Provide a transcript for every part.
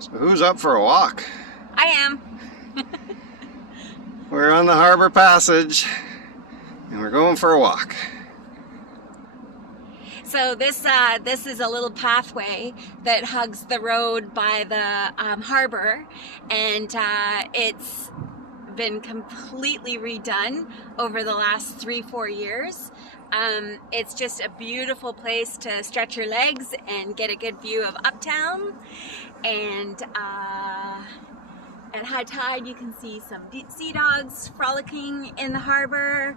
So who's up for a walk? I am. We're on the Harbour Passage and we're going for a walk. So this is a little pathway that hugs the road by the harbor, and it's been completely redone over the last 3-4 years. It's just a beautiful place to stretch your legs and get a good view of Uptown, and at high tide you can see some sea dogs frolicking in the harbor,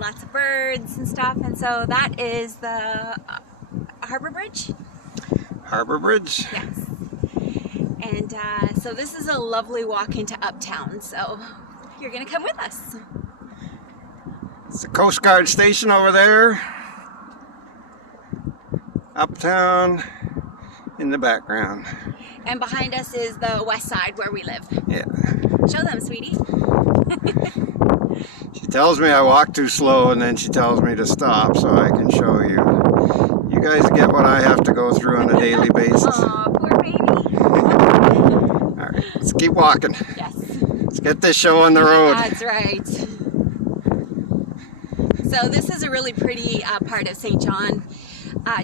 lots of birds and stuff, and so that is the Harbour Bridge. Harbour Bridge? Yes. And so this is a lovely walk into Uptown, so you're gonna come with us. It's the Coast Guard station over there. Uptown in the background. And behind us is the west side where we live. Yeah. Show them, sweetie. She tells me I walk too slow and then she tells me to stop so I can show you. You guys get what I have to go through on a daily basis. Aw, poor baby. Alright, let's keep walking. Yes. Let's get this show on the road. That's right. So this is a really pretty part of St. John,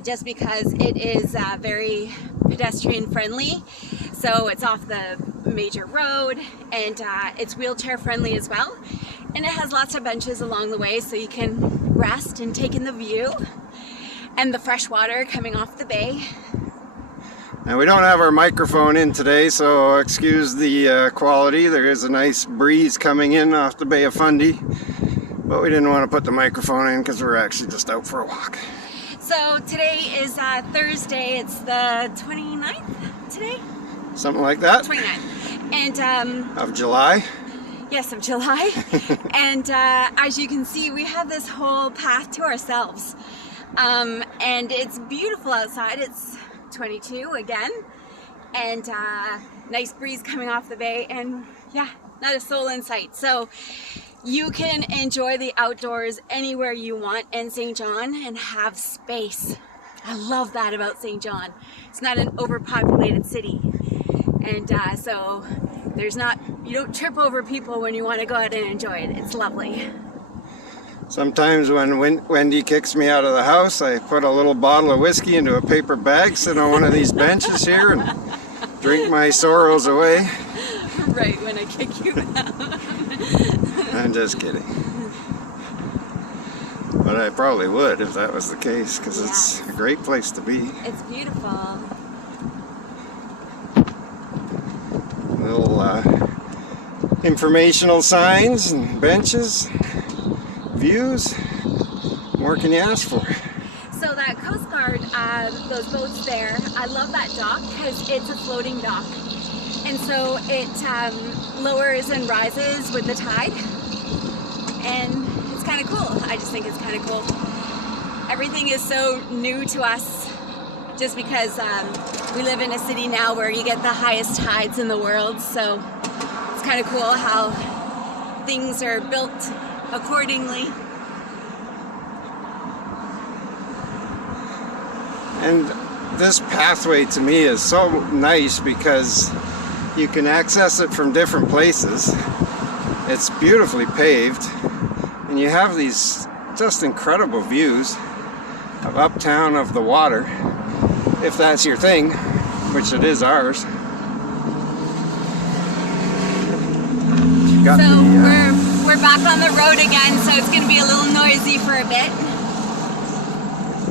just because it is very pedestrian friendly. So it's off the major road, and it's wheelchair friendly as well. And it has lots of benches along the way so you can rest and take in the view and the fresh water coming off the bay. And we don't have our microphone in today, so excuse the quality. There is a nice breeze coming in off the Bay of Fundy, but we didn't want to put the microphone in because we're actually just out for a walk. So today is Thursday. It's the 29th today? Something like that. 29th. And of July. yes, of July. And as you can see, we have this whole path to ourselves. And it's beautiful outside. It's 22 again. And nice breeze coming off the bay. And yeah, not a soul in sight. So you can enjoy the outdoors anywhere you want in St. John and have space. I love that about St. John. It's not an overpopulated city. And so you don't trip over people when you want to go out and enjoy it. It's lovely. Sometimes when Wendy kicks me out of the house, I put a little bottle of whiskey into a paper bag, sit on one of these benches here and drink my sorrows away. Right, when I kick you out. I'm just kidding. But I probably would if that was the case, because it's a great place to be. It's beautiful. Little informational signs and benches, views. What more can you ask for? So that Coast Guard, those boats there, I love that dock because it's a floating dock. And so it lowers and rises with the tide. And it's kind of cool. I just think it's kind of cool. Everything is so new to us just because we live in a city now where you get the highest tides in the world. So it's kind of cool how things are built accordingly. And this pathway to me is so nice because you can access it from different places. It's beautifully paved, and you have these just incredible views of Uptown, of the water, if that's your thing, which it is ours. So we're back on the road again, so it's going to be a little noisy for a bit.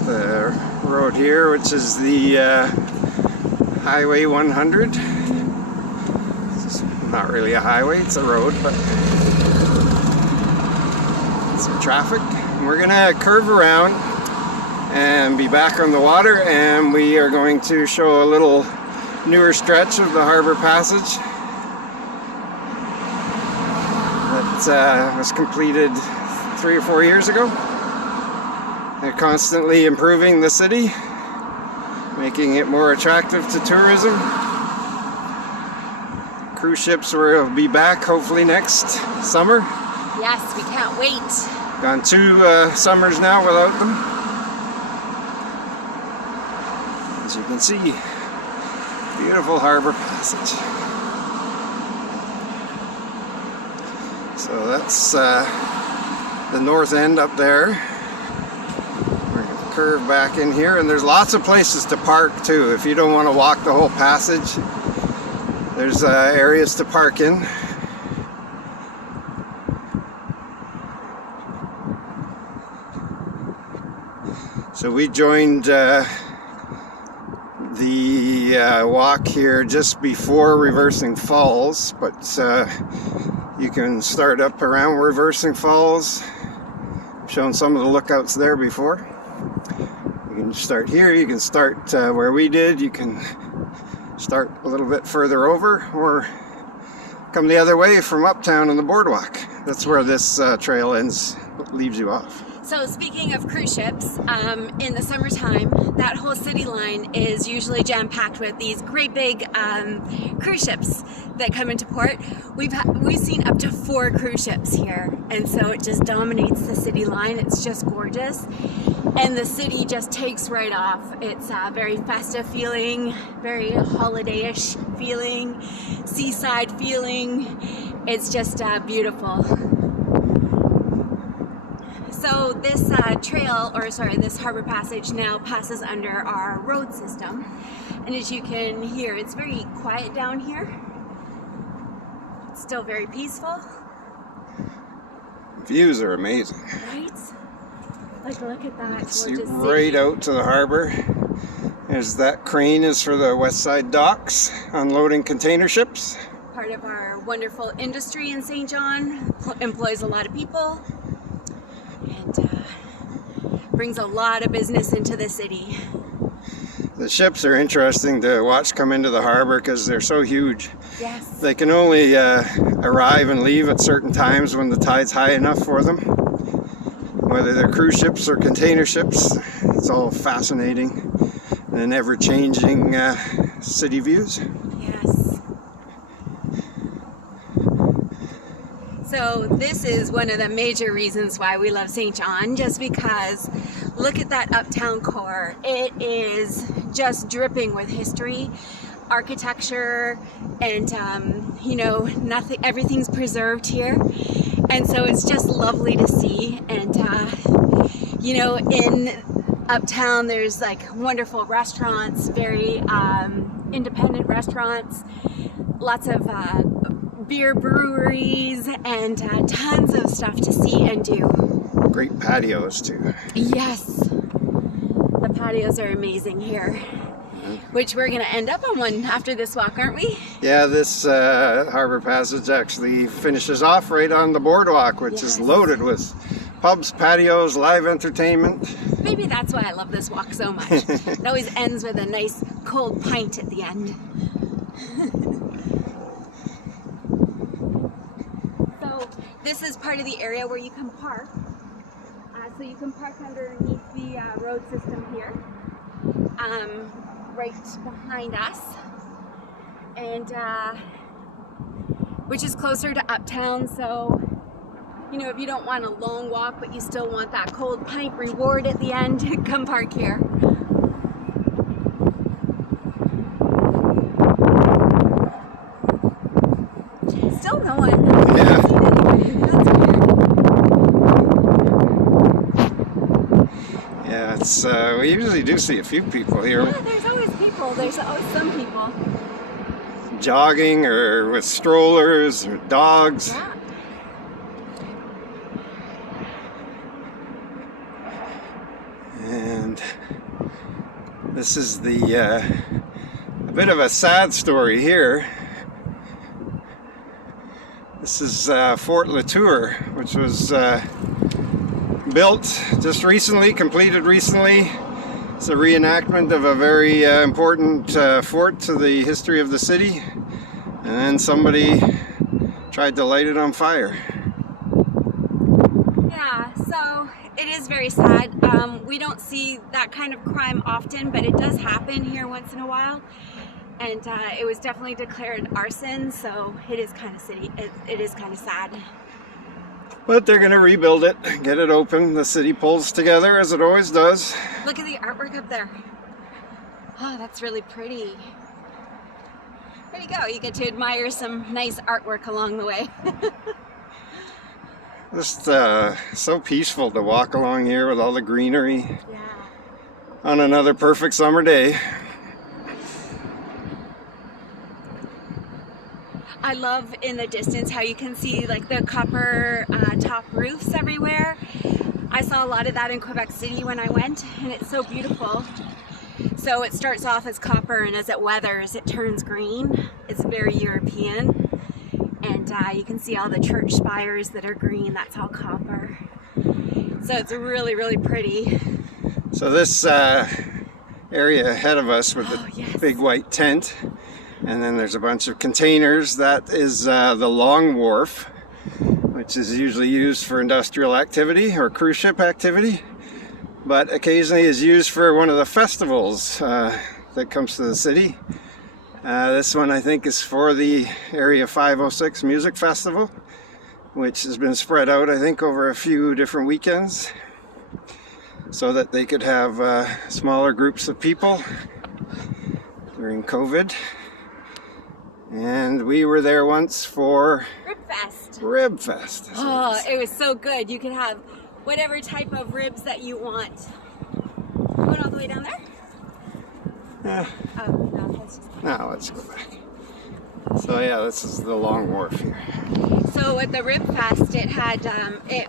The road here, which is the Highway 100. It's not really a highway, it's a road, but some traffic. And we're gonna curve around and be back on the water, and we are going to show a little newer stretch of the Harbour Passage that was completed 3 or 4 years ago. They're constantly improving the city, making it more attractive to tourism. Cruise ships will be back hopefully next summer. Yes, we can't wait. Gone 2 summers now without them. As you can see, Beautiful Harbour Passage. So that's the north end up there. We're going to curve back in here, and there's lots of places to park too. If you don't want to walk the whole passage, there's areas to park in. So we joined the walk here just before Reversing Falls, but you can start up around Reversing Falls. I've shown some of the lookouts there before. You can start here, you can start where we did, you can start a little bit further over, or come the other way from Uptown on the boardwalk. That's where this trail ends, leaves you off. So speaking of cruise ships, in the summertime, that whole city line is usually jam-packed with these great big cruise ships that come into port. We've seen up to 4 cruise ships here, and so it just dominates the city line. It's just gorgeous, and the city just takes right off. It's a very festive feeling, very holiday-ish feeling, seaside feeling. It's just beautiful. So this this Harbour Passage now passes under our road system, and as you can hear, it's very quiet down here. It's still very peaceful. Views are amazing. Right? Like, look at that. See Gorgeous right city. out to the harbour. There's that crane is for the West Side docks, unloading container ships. Part of our wonderful industry in St. John, employs a lot of people, and brings a lot of business into the city. The ships are interesting to watch come into the harbour because they're so huge. Yes. They can only arrive and leave at certain times when the tide's high enough for them. Whether they're cruise ships or container ships, it's all fascinating and ever-changing city views. Yes. So this is one of the major reasons why we love St. John, just because look at that Uptown core. It is just dripping with history, architecture, and everything's preserved here. And so it's just lovely to see. And in Uptown there's like wonderful restaurants, very independent restaurants, lots of beer breweries, and tons of stuff to see and do. Great patios too. Yes, the patios are amazing here, which we're going to end up on one after this walk, aren't we? Yeah, this Harbour Passage actually finishes off right on the boardwalk, which is loaded with pubs, patios, live entertainment. Maybe that's why I love this walk so much. It always ends with a nice cold pint at the end. So this is part of the area where you can park. So you can park underneath the road system here, right behind us, and which is closer to Uptown. So, if you don't want a long walk, but you still want that cold pint reward at the end, come park here. Still going. Yeah. Yeah, it's we usually do see a few people here. Yeah, there's always people. There's always some people. Jogging or with strollers or dogs. Yeah. And this is a bit of a sad story here. This is Fort Latour, which was built just recently, completed recently. It's a reenactment of a very important fort to the history of the city, and then somebody tried to light it on fire. Yeah, so it is very sad. We don't see that kind of crime often, but it does happen here once in a while. And it was definitely declared arson, so it is kind of it is kind of sad. But they're going to rebuild it, get it open. The city pulls together as it always does. Look at the artwork up there. Oh, that's really pretty. there you go. You get to admire some nice artwork along the way. Just so peaceful to walk along here with all the greenery Yeah. on another perfect summer day. I love in the distance how you can see like the copper top roofs everywhere. I saw a lot of that in Quebec City when I went, and it's so beautiful. So it starts off as copper, and as it weathers, it turns green. It's very European. And you can see all the church spires that are green. That's all copper. So it's really, really pretty. So this area ahead of us with the yes. big white tent, and then there's a bunch of containers. That is the long wharf, which is usually used for industrial activity or cruise ship activity, but occasionally is used for one of the festivals that comes to the city. This one I think is for the Area 506 Music Festival, which has been spread out I think over a few different weekends so that they could have smaller groups of people during COVID. And we were there once for Ribfest. Ribfest. Oh, it was so good. You could have whatever type of ribs that you want. Going all the way down there? Oh, no, that's just... Now let's go back. So yeah, this is the long wharf here. So at the Ribfest, it had it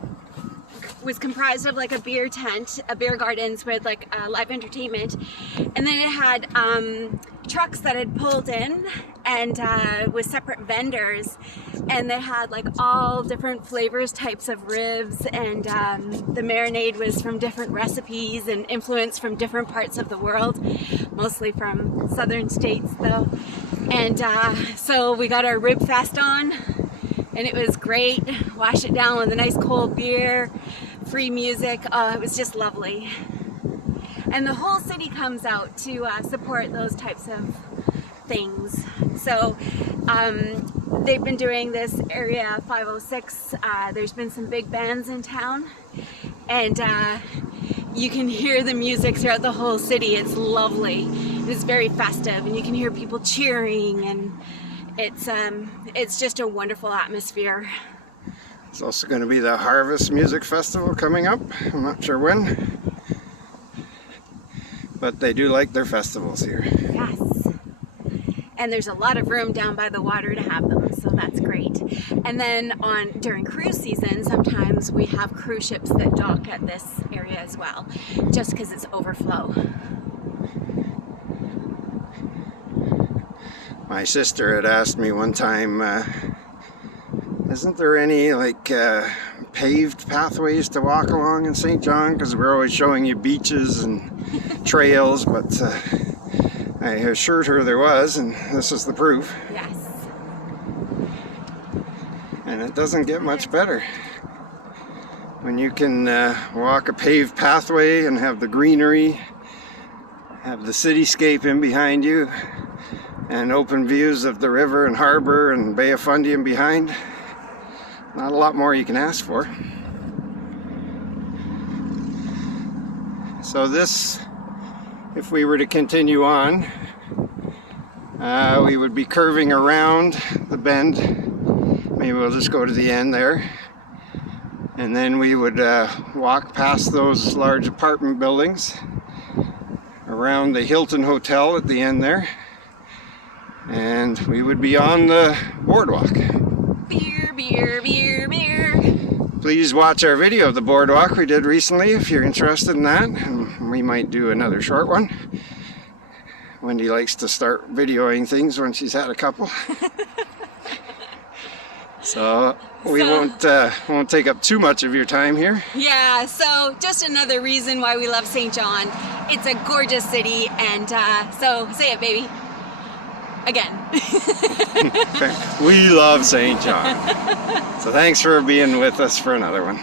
was comprised of like a beer tent, a beer gardens with like live entertainment, and then it had trucks that had pulled in and with separate vendors, and they had like all different flavors, types of ribs, and the marinade was from different recipes and influence from different parts of the world, mostly from southern states though. And so we got our rib fest on, and it was great. Wash it down with a nice cold beer, free music. It was just lovely. And the whole city comes out to support those types of things. So they've been doing this Area 506. There's been some big bands in town, and you can hear the music throughout the whole city. It's lovely. It's very festive, and you can hear people cheering, and it's just a wonderful atmosphere. It's also going to be the Harvest Music Festival coming up. I'm not sure when, but they do like their festivals here. Yes. And there's a lot of room down by the water to have them, so that's great. And then during cruise season, sometimes we have cruise ships that dock at this area as well, just because it's overflow. My sister had asked me one time, isn't there any like paved pathways to walk along in St. John? Because we're always showing you beaches and trails, but I assured her there was, and this is the proof. Yes. And it doesn't get much better. When you can walk a paved pathway and have the greenery, have the cityscape in behind you, and open views of the river and harbor and Bay of Fundy in behind, not a lot more you can ask for. So this, if we were to continue on, we would be curving around the bend. Maybe we'll just go to the end there, and then we would walk past those large apartment buildings around the Hilton Hotel at the end there, and we would be on the boardwalk. Beer, beer, beer, beer. Please watch our video of the boardwalk we did recently if you're interested in that, and we might do another short one. Wendy likes to start videoing things when she's had a couple. So we won't take up too much of your time here. Yeah, so just another reason why we love St. John. It's a gorgeous city, and so say it, baby. Again. We love St. John. So thanks for being with us for another one.